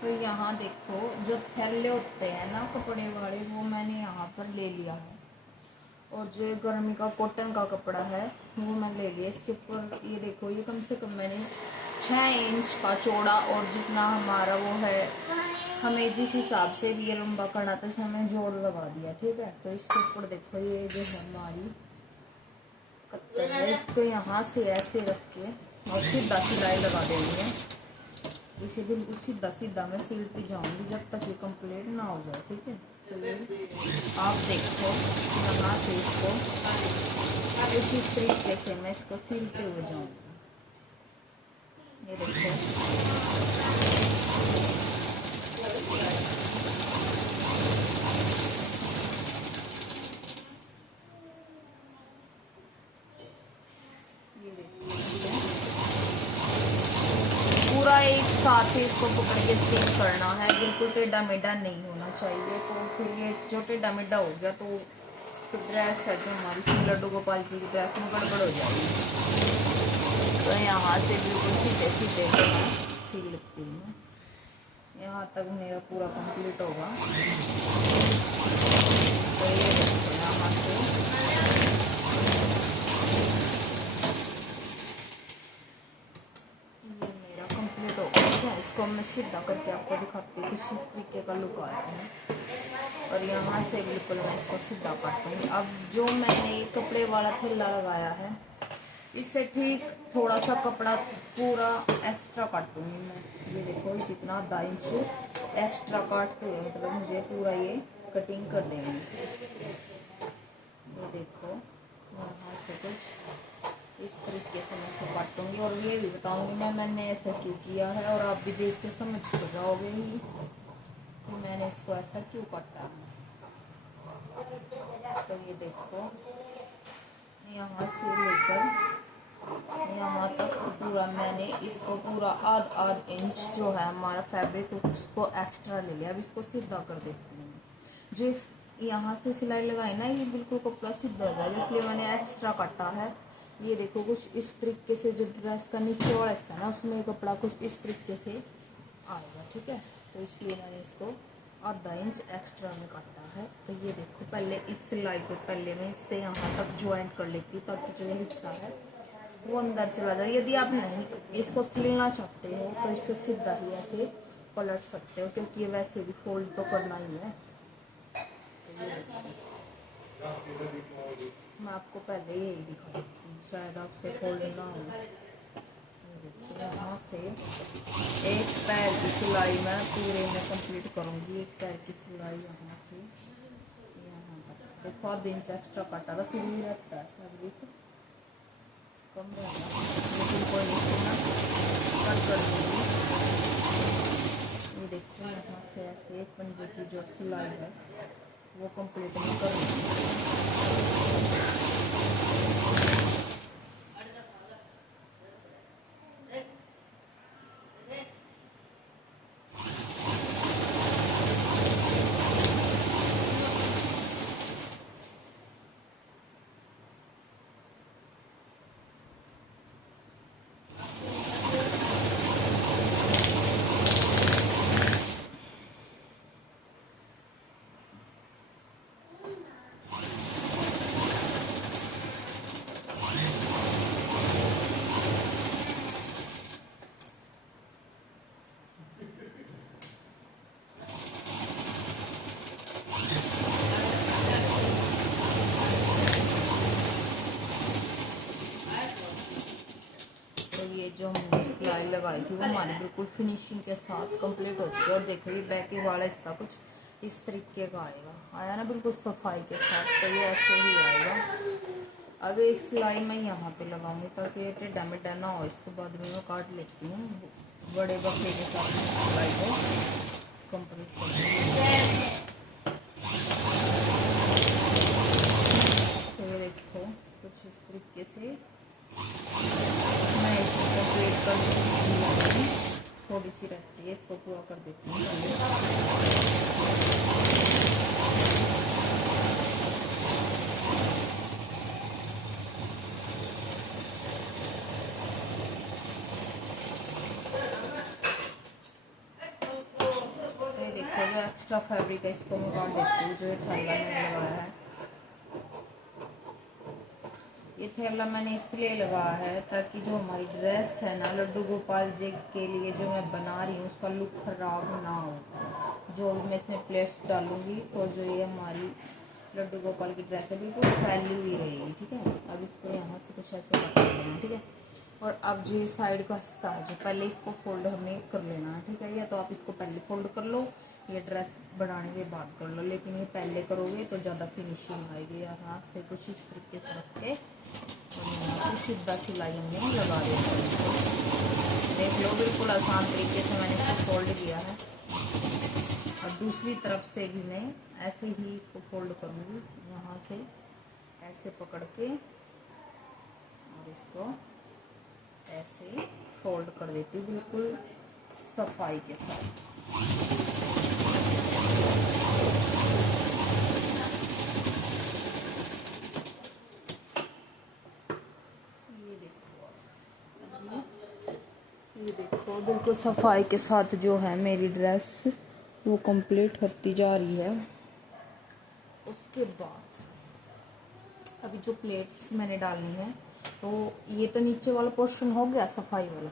तो यहाँ देखो जो थैले होते हैं ना कपड़े वाले, वो मैंने यहाँ पर ले लिया है। और जो ये गर्मी का कॉटन का कपड़ा है वो मैं ले लिया। इसके ऊपर ये देखो, ये कम से कम मैंने 6 इंच का चौड़ा, और जितना हमारा वो है, हमें जिस हिसाब से ये लंबा करना था उसमें मैंने जोड़ लगा दिया। ठीक है, तो इसके ऊपर देखो ये जो है हमारी कत्तर है, इसको यहाँ से ऐसे रख के और सीधा सिलाई लगा देनी है। इसे बिल्कुल सीधा सीधा मैं सिलती जाऊंगी जब तक ये कंप्लीट ना हो जाए। ठीक है, तो ये आप देखो यहाँ से इसको इस तरीके से मैं इसको सिलते हुए जाऊंगी। ये देखो पूरा एक साथ ही इसको पकड़ के स्टिच करना है, बिल्कुल टेढ़ा मेढ़ा नहीं होना चाहिए। तो फिर ये जो टेढ़ा मेढ़ा हो गया तो फिर ड्रेस है जो हमारी लड्डू गोपाल जी की ड्रेस में गड़बड़ हो जाएगी। तो यहाँ से बिल्कुल सीधे सीधे सिल लेती हूँ, यहाँ तक मेरा पूरा कंप्लीट होगा। तो ये देखो यहाँ से इसको मैं सीधा करके आपको दिखाती हूँ। कुछ इस तरीके का लुक आया है, और यहाँ से बिल्कुल मैं इसको सीधा काटूँगी। अब जो मैंने कपड़े वाला थैला लगाया है, इससे ठीक थोड़ा सा कपड़ा पूरा एक्स्ट्रा काटूँगी मैं। ये देखो कितना 2 इंच एक्स्ट्रा काटते हुए, मतलब मुझे पूरा ये कटिंग कर देंगे इसे। ये देखो यहाँ से कुछ इस तरीके से मैं इसको काटूंगी, और ये भी बताऊंगी मैंने ऐसा क्यों किया है, और आप भी देख के समझ तो जाओगे ही कि मैंने इसको ऐसा क्यों काटा है। तो ये देखो यहाँ से लेकर यहाँ तक पूरा मैंने इसको पूरा आध इंच जो है हमारा फैब्रिक उसको एक्स्ट्रा ले लिया। अब इसको सीधा कर देती हूँ। जो यहाँ से सिलाई लगाई ना, ये बिल्कुल कपड़ा सीधा हो जाएगा, इसलिए मैंने एक्स्ट्रा काटा है। ये देखो कुछ इस तरीके से जो ड्रेस का नीचे वाला हिस्सा है ना, उसमें कपड़ा कुछ इस तरीके से आएगा। ठीक है, तो इसलिए मैंने इसको आधा इंच एक्स्ट्रा में काटा है। तो ये देखो पहले इस सिलाई को पहले मैं इससे यहाँ तक ज्वाइंट कर लेती हूँ, ताकि जो ये हिस्सा है वो अंदर चला जाए। यदि आप नहीं इसको सिलना चाहते हो तो इसको सीधा ही ऐसे पलट सकते हो, क्योंकि ये वैसे भी फोल्ड तो करना ही है। मैं आपको पहले यही दिखा देती हूँ, शायद आपसे फोल्ड ना हो। यहाँ से एक पैर की सिलाई मैं पूरे में कंप्लीट करूँगी। एक पैर की सिलाई यहाँ से यहाँ तक देखो 2 इंच एक्स्ट्रा काटा था, फिर भी रहता है फैब्रिक कम रहता है, लेकिन कोई नहीं कट कर दूँगी। ये देखो यहाँ से ऐसे एक पंजे की जो सिलाई है वो कंप्लीट नहीं करूँगी। जो हमने सिलाई लगाई थी वो हमारी बिल्कुल फिनिशिंग के साथ कंप्लीट होती है। और देखो ये बैक वाला हिस्सा कुछ इस तरीके का आया ना, बिल्कुल सफाई के साथ। तो ये ऐसे ही आएगा। अब एक सिलाई मैं यहाँ पे लगाऊंगी ताकि ये टेढ़ा मेढ़ा ना हो। इसको बाद में मैं काट लेती हूँ बड़े बक्से के साथ सिलाई को कंप्लीट कर। तो ये देखो कुछ इस तरीके से मैं इसको कंप्लीट कर देती हूँ। थोड़ी सी रहती है, इसको पूरा कर देती हूँ। देखो जो एक्स्ट्रा फैब्रिक है इसको मैं काट देती हूँ। जो ये थैला मैंने लगाया है, ये थैला मैंने इसलिए लगाया है ताकि जो हमारी ड्रेस है ना लड्डू गोपाल जी के लिए जो मैं बना रही हूँ उसका लुक खराब ना हो। जो भी मैं इसमें प्लेट्स डालूंगी तो जो ये हमारी लड्डू गोपाल की ड्रेस है बिल्कुल फैली हुई रहेगी। ठीक है, अब इसको यहाँ से कुछ ऐसे काट लेना। ठीक है, और अब जो साइड का हिस्सा है जो पहले इसको फोल्ड हमें कर लेना है। ठीक है, या तो आप इसको पहले फोल्ड कर लो या ड्रेस बनाने के बाद कर लो, लेकिन ये पहले करोगे तो ज़्यादा फिनिशिंग आएगी। यहाँ से कुछ इस तरीके से रख के और यहाँ से सीधा सिलाई हमने लगा दिया। देख लो बिल्कुल आसान तरीके से मैंने इसको फोल्ड किया है। और दूसरी तरफ से भी मैं ऐसे ही इसको फोल्ड करूँगी, यहाँ से ऐसे पकड़ के और इसको ऐसे फोल्ड कर देती हूँ बिल्कुल सफाई के साथ। ये देखो बिल्कुल सफाई के साथ जो है मेरी ड्रेस वो कंप्लीट होती जा रही है। उसके बाद अभी जो प्लेट्स मैंने डालनी है तो ये तो नीचे वाला पोर्शन हो गया सफाई वाला।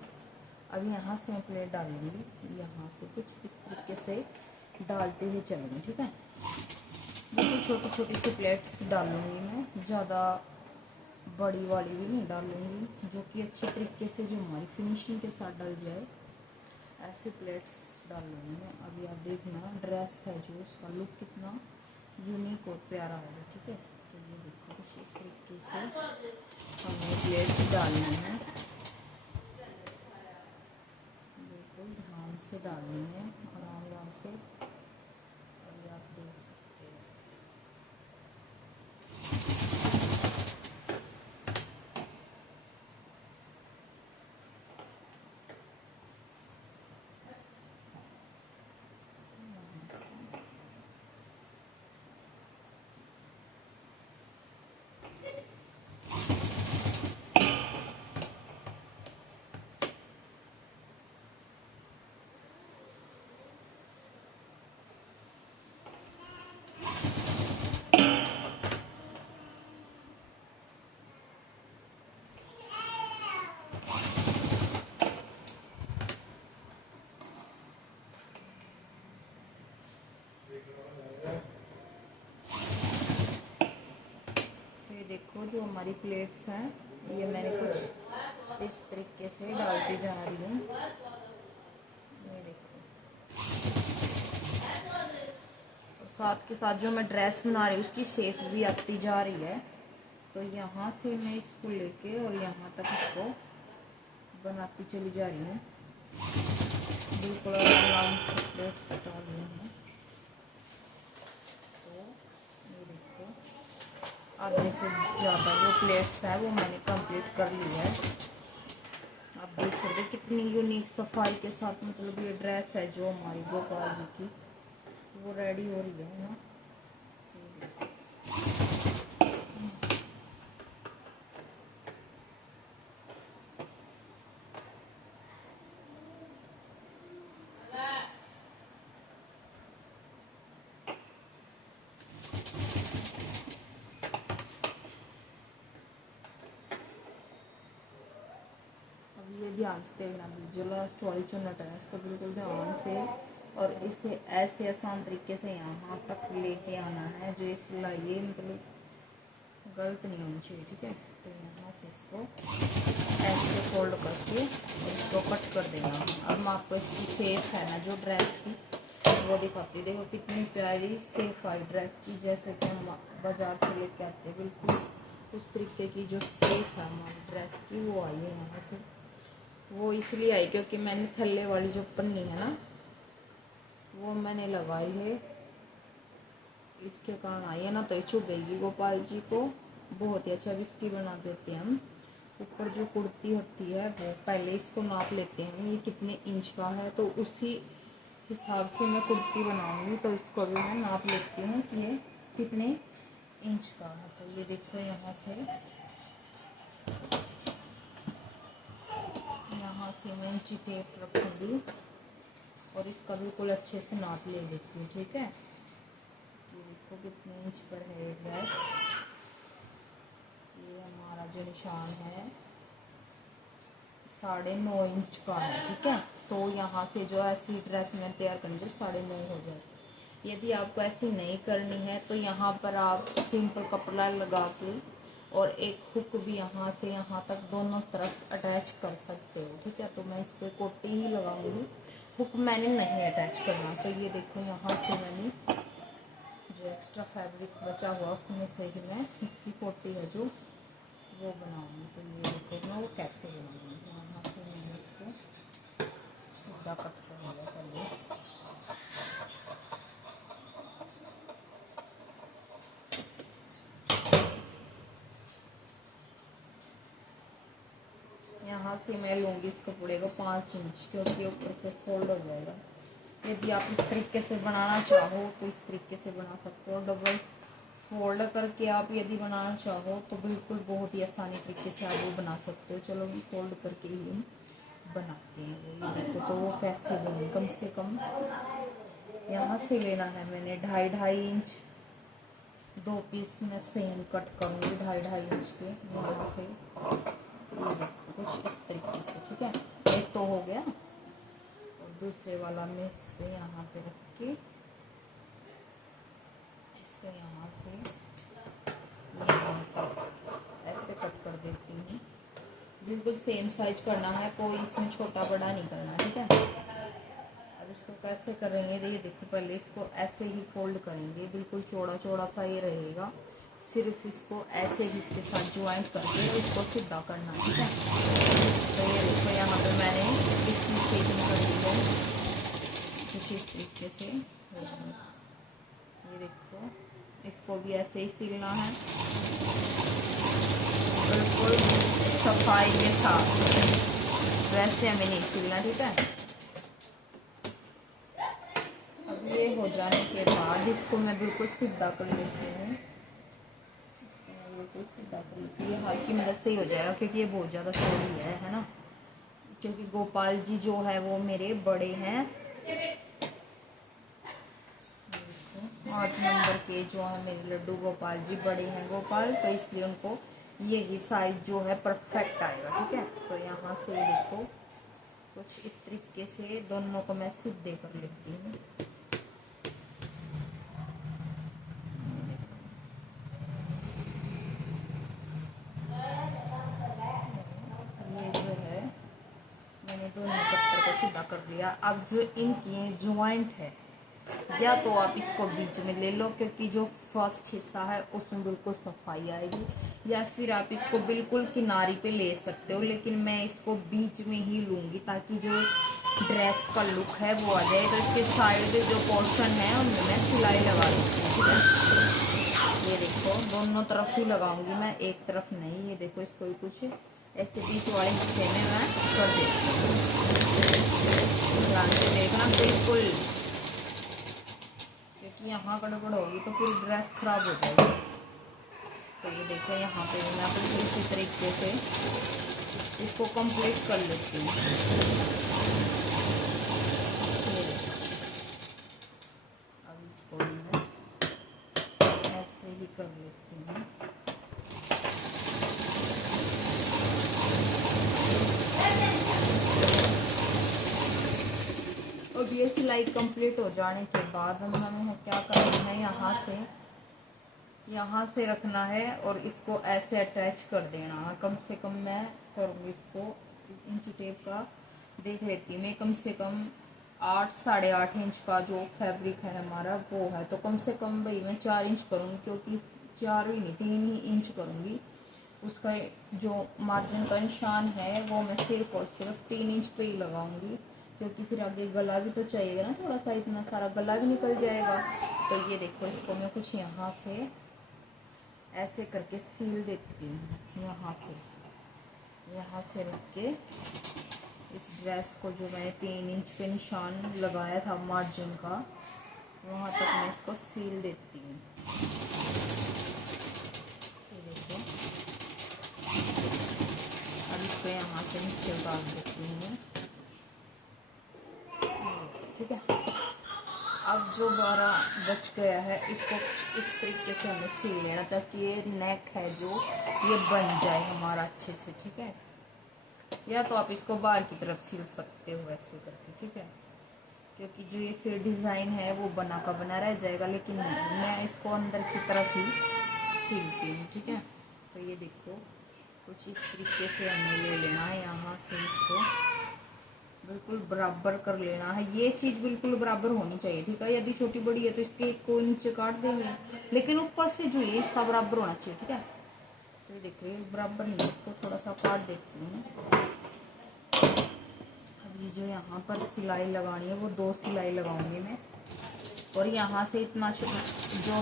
अब यहाँ से मैं प्लेट डालूंगी, यहाँ से कुछ इस तरीके से डालते हुए चलूँगी। ठीक है, बिल्कुल छोटी छोटी सी प्लेट्स डालूंगी मैं, ज़्यादा बड़ी वाली भी नहीं डालूंगी, जो कि अच्छे तरीके से जो हमारी फिनिशिंग के साथ डल जाए ऐसे प्लेट्स डालूंगी मैं। अभी आप देखना ड्रेस है जो उसका लुक कितना यूनिक और प्यारा है। ठीक है, तो ये देखो कुछ इस तरीके से हमें प्लेट्स डालनी है, बिल्कुल ध्यान से डालनी है, आराम आराम से। अभी आप देख सकते हैं देखो जो हमारी प्लेट्स हैं ये मैंने कुछ इस तरीके से डालती जा रही हूँ। ये देखो, और साथ के साथ जो मैं ड्रेस बना रही हूँ उसकी शेप भी आती जा रही है। तो यहाँ से मैं इसको लेके और यहाँ तक इसको बनाती चली जा रही हूँ, बिल्कुल आराम से प्लेट्स डाल रही हूँ। तो ये देखो आधे से ज़्यादा जो प्लेट्स है वो मैंने कंप्लीट कर ली है। आप देख सकते हैं कितनी यूनिक सफाई के साथ मतलब ये ड्रेस है जो हमारी गोपाल जी की वो रेडी हो रही है ना। अब ये ध्यान से देखना, जो लास्ट वाली चुन्नट है इसको बिल्कुल ध्यान से और इसे ऐसे आसान तरीके से यहाँ तक लेके आना है जो इस सिलाई मतलब गलत नहीं होनी चाहिए। ठीक है, तो यहाँ से इसको ऐसे फोल्ड करके इसको कट कर देना। अब मैं आपको इसकी शेप है ना जो ड्रेस की वो दिखाती हूँ। देखो कितनी प्यारी शेप आई ड्रेस की, जैसे कि हम बाजार से लेके आते हैं बिल्कुल उस तरीके की जो शेप है हमारी ड्रेस की वो आई है। यहाँ से वो इसलिए आई क्योंकि मैंने थल्ले वाली जो पन्नी है ना वो मैंने लगाई है, इसके कारण आई है ना, तो ये चुभेगी गोपाल जी को बहुत ही अच्छा। अब इसकी बना देते हैं हम। ऊपर जो कुर्ती होती है वो पहले इसको नाप लेते हैं ये कितने इंच का है, तो उसी हिसाब से मैं कुर्ती बनाऊंगी। तो इसको भी मैं नाप लेती हूँ कि ये कितने इंच का है। तो ये देखो यहाँ से मैं इंची टेप रखूँगी और इसका बिल्कुल अच्छे से नाप ले लेती हूँ, ठीक है। ये देखो कितने इंच पर है ये ड्रेस। ये हमारा जो निशान है 9.5 इंच का है, ठीक है। तो यहाँ से जो ऐसी ड्रेस में तैयार करनी जो 9.5 हो जाए। यदि आपको ऐसी नहीं करनी है तो यहाँ पर आप सिंपल कपड़ा लगा के और एक हुक भी यहाँ से यहाँ तक दोनों तरफ अटैच कर सकते हो, ठीक है। तो मैं इस पर कोटी ही लगाऊंगी, हुक मैंने नहीं अटैच करना। तो ये देखो यहाँ से मैंने जो एक्स्ट्रा फैब्रिक बचा हुआ उसमें से ही मैं इसकी कोटी है जो वो बनाऊंगी। तो ये देखो मैं वो कैसे बनाऊंगी। यहाँ से मैंने इसको सीधा कट कर लिया पहले। यहाँ से मैं लूँगी इस कपड़े को 5 इंच, क्योंकि ऊपर से फोल्ड हो जाएगा। यदि आप इस तरीके से बनाना चाहो तो इस तरीके से बना सकते हो। डबल फोल्ड करके आप यदि बनाना चाहो तो बिल्कुल बहुत ही आसानी तरीके से आप वो बना सकते हो। चलो हम फोल्ड करके ही हम बनाते हैं। ये देखो तो वो कैसे बने। कम से कम यहाँ से लेना है मैंने 2.5 इंच। 2 पीस में सेम कट करूँगी 2.5 इंच के। यहाँ से ये देखो कुछ इस तरीके से, ठीक है। एक तो हो गया और दूसरे वाला मैं इस पे यहाँ पे रख के इसको यहाँ से ऐसे कट कर देती हूँ। बिल्कुल सेम साइज करना है, कोई इसमें छोटा बड़ा नहीं करना, ठीक है। अब इसको कैसे करेंगे ये देखो। पहले इसको ऐसे ही फोल्ड करेंगे, बिल्कुल चौड़ा चौड़ा सा ये रहेगा। सिर्फ इसको ऐसे ही इसके साथ ज्वाइंट करके इसको सीधा करना, ठीक है। तो ये देखो यहाँ पे मैंने इसकी स्टिचिंग कर दी है कुछ इस तरीके से। ये देखो इसको भी ऐसे ही सिलना है बिल्कुल सफाई के साथ, वैसे हमें नहीं सिलना, ठीक है। अब ये हो जाने के बाद इसको मैं बिल्कुल सीधा कर लेती हूँ। बिल्कुल सीधा कर लेती हूँ, हाथ की मदद से ही हो जाएगा क्योंकि ये बहुत ज़्यादा चौड़ी है ना। क्योंकि गोपाल जी जो है वो मेरे बड़े हैं, 8 नंबर के जो है मेरे लड्डू गोपाल जी बड़े हैं गोपाल, तो इसलिए उनको यही साइज जो है परफेक्ट आएगा, ठीक है। तो यहाँ से देखो कुछ इस तरीके से दोनों को मैं सीधे कर लेती हूँ। ये जो है मैंने दोनों कट्टर को सीधा कर लिया। अब जो इनकी ज्वाइंट है या तो आप इसको बीच में ले लो क्योंकि जो फर्स्ट हिस्सा है उसमें बिल्कुल सफाई आएगी, या फिर आप इसको बिल्कुल किनारे पे ले सकते हो, लेकिन मैं इसको बीच में ही लूँगी ताकि जो ड्रेस का लुक है वो आ जाए। तो इसके साइड जो पोर्शन है उनमें मैं सिलाई लगा दूँगी, ठीक है। ये देखो दोनों तरफ ही लगाऊंगी मैं, एक तरफ नहीं। ये देखो इसको भी कुछ ऐसे बीच वाले हिस्से में मैं कर देती हूँ। ध्यान से देखना बिल्कुल, क्योंकि यहाँ गड़बड़ होगी तो पूरी ड्रेस खराब हो जाएगी। तो ये देखो यहाँ पे मैं बिल्कुल इसी तरीके से इसको कंप्लीट कर लेती हूँ। अब इसको मैं ऐसे ही कर लेती हूँ। अब ये सिलाई कंप्लीट हो जाने के बाद हमें क्या करना है, यहाँ से रखना है और इसको ऐसे अटैच कर देना है। कम से कम मैं करूँगी इसको इंची टेप का देख लेती हूँ मैं, कम से कम 8 साढ़े 8 इंच का जो फैब्रिक है हमारा वो है। तो कम से कम भाई मैं 4 इंच करूँगी, क्योंकि 4 भी नहीं 3 ही इंच करूँगी। उसका जो मार्जिन का निशान है वो मैं सिर्फ और सिर्फ 3 इंच पे ही लगाऊंगी, क्योंकि फिर आगे गला भी तो चाहिए ना थोड़ा सा, इतना सारा गला भी निकल जाएगा। तो ये देखो इसको मैं कुछ यहाँ से ऐसे करके सील देती हूँ। यहाँ से रख के इस ड्रेस को जो मैंने 3 इंच पे निशान लगाया था मार्जिन का, वहाँ तक मैं इसको सील देती हूँ। देखो अब इसको यहाँ से नीचे उतार देती हूँ। ठीक है। अब जो 12 बच गया है इसको इस तरीके से हमें सिल लेना ताकि ये नेक है जो ये बन जाए हमारा अच्छे से, ठीक है। या तो आप इसको बाहर की तरफ सिल सकते हो ऐसे करके, ठीक है, क्योंकि जो ये फिर डिज़ाइन है वो बना का बना रह जाएगा, लेकिन मैं इसको अंदर की तरफ ही सिलती हूँ, ठीक है। तो ये देखो कुछ इस तरीके से हमें ले लेना है, यहाँ से इसको बिल्कुल बराबर कर लेना है। ये चीज़ बिल्कुल बराबर होनी चाहिए, ठीक है। यदि छोटी बड़ी है तो इसके को नीचे काट देंगे, लेकिन ऊपर से जो ये हिस्सा बराबर होना चाहिए, ठीक है। तो ये देखो ये बराबर नहीं है, इसको थोड़ा सा काट देती हूँ। अब ये जो यहाँ पर सिलाई लगानी है वो 2 सिलाई लगाऊंगी मैं, और यहाँ से इतना जो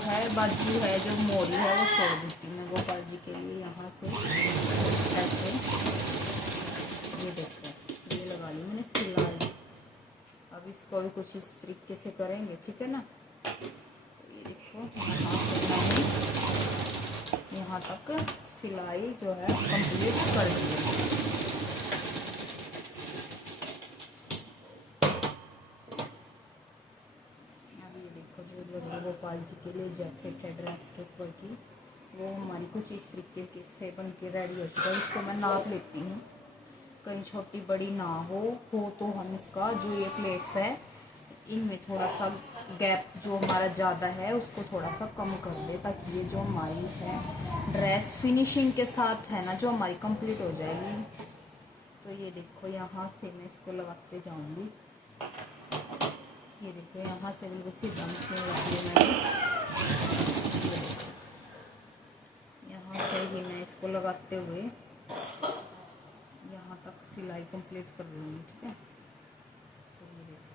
है बाजू है जो मोरी है वो छोड़ देती हूँ मैं गोपाल जी के लिए। यहाँ से ऐसे ये देखो ये लगा ली मैंने सिलाई। अब इसको भी कुछ इस तरीके से करेंगे, ठीक है ना। तो ये देखो यहाँ से मैंने यहाँ तक सिलाई जो है कंप्लीट कर दी है। गोपाल जी के लिए जैकेट है ड्रेस के ऊपर की, वो हमारी कुछ इस तरीके से बन के रेडी हो चुका है। इसको मैं नाप लेती हूँ, कहीं छोटी बड़ी ना हो तो हम इसका जो ये प्लेट्स है इनमें थोड़ा सा गैप जो हमारा ज़्यादा है उसको थोड़ा सा कम कर दे, ताकि ये जो हमारी है ड्रेस फिनिशिंग के साथ है ना जो हमारी कंप्लीट हो जाएगी। तो ये देखो यहाँ से मैं इसको लगाते जाऊँगी। ये देखो यहाँ से बिल्कुल सीधा मशीन रखी है मैंने, यहाँ से ही मैं इसको लगाते हुए यहाँ तक सिलाई कंप्लीट कर लूँगी, ठीक है। तो ये देखो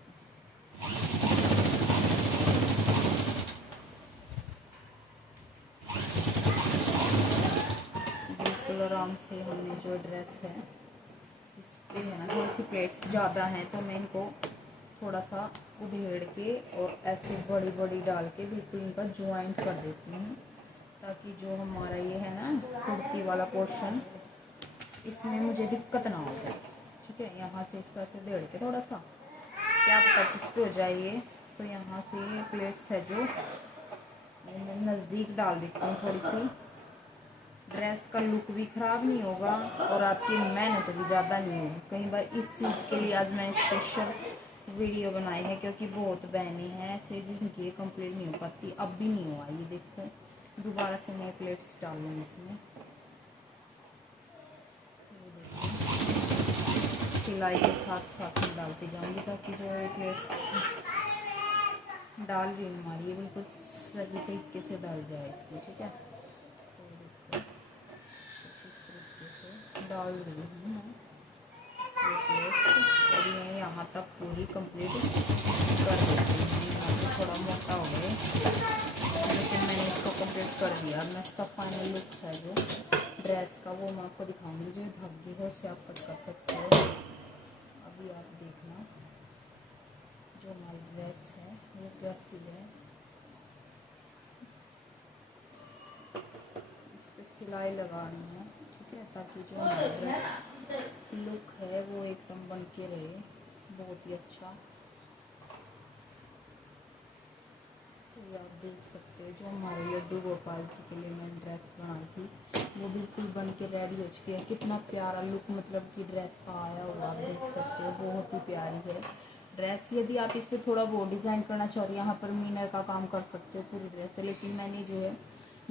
बिल्कुल आराम से हमने जो ड्रेस है इस पर है ना थोड़ी सी प्लेट्स ज़्यादा हैं तो मैं इनको थोड़ा सा उधेड़ के और ऐसे बड़ी बड़ी डाल के बिल्कुल इनका ज्वाइंट कर देती हूँ, ताकि जो हमारा ये है ना कुर्ती वाला पोर्शन इसमें मुझे दिक्कत ना हो जाए, ठीक है। यहाँ से इसका ऐसे उधेड़ के थोड़ा सा क्या पता किस पे हो जाइए। तो यहाँ से प्लेट्स है जो मैं नज़दीक डाल देती हूँ, थोड़ी सी ड्रेस का लुक भी ख़राब नहीं होगा और आपकी मेहनत भी ज़्यादा नहीं होगी। कई बार इस चीज़ के लिए आज मैं स्पेशल वीडियो बनाई है, क्योंकि बहुत बहनें हैं ऐसे जिनकी ये कंप्लीट नहीं हो पाती, अब भी नहीं हुआ। ये देखो दोबारा से मैं प्लेट्स डालूँगी इसमें, सिलाई के साथ साथ में डालती जाऊँगी ताकि जो प्लेट्स डाल भी हमारी बिल्कुल सही तरीके से डाल जाए इसमें, ठीक है। तो देखो कुछ इस तरीके से डाल रही हूँ मैं ये प्लेट्स, और मैं यहाँ तक पूरी कंप्लीट कर देती हूँ। यहाँ से थोड़ा मोटा हो गए लेकिन मैंने इसको कंप्लीट कर दिया। मैं इसका फाइनल लुक है जो ड्रेस का वो मैं आपको दिखाऊंगी, जो धागे हो उससे आप कट कर सकते हो। अभी आप देखना जो हमारी ड्रेस है वो कैसी है, इस पर सिलाई लगानी है, ठीक है, ताकि जो हमारी ड्रेस लुक है वो एकदम बन के रहे बहुत ही अच्छा। तो ये आप देख सकते हो जो हमारे लड्डू गोपाल जी के लिए मैंने ड्रेस बनाई थी वो बिल्कुल बन के रेडी हो चुकी है। कितना प्यारा लुक मतलब कि ड्रेस का आया हुआ आप देख सकते हो, बहुत ही प्यारी है ड्रेस। यदि आप इस पर थोड़ा बहुत डिज़ाइन करना चाह रहे हो यहाँ पर मीनर का काम कर सकते हो पूरी ड्रेस पे, लेकिन मैंने जो है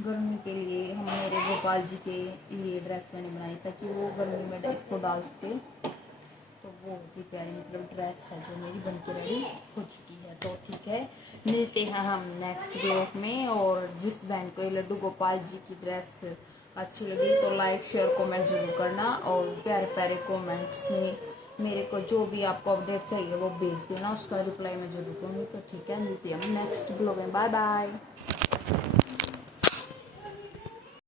गर्मी के लिए हम मेरे गोपाल जी के लिए ड्रेस मैंने बनाई ताकि वो गर्मी में इसको डाल सके। तो वो बहुत ही प्यारी मतलब ड्रेस है जो मेरी बन के रेडी हो चुकी है। तो ठीक है, मिलते हैं हम नेक्स्ट ब्लॉग में। और जिस बहन को ये लड्डू गोपाल जी की ड्रेस अच्छी लगी तो लाइक शेयर कमेंट जरूर करना, और प्यारे प्यारे कमेंट्स में मेरे को जो भी आपको अपडेट चाहिए वो भेज देना, उसका रिप्लाई मैं जरूर दूँगी। तो ठीक है, मिलते हैं हम नेक्स्ट ब्लॉग में, बाय बाय।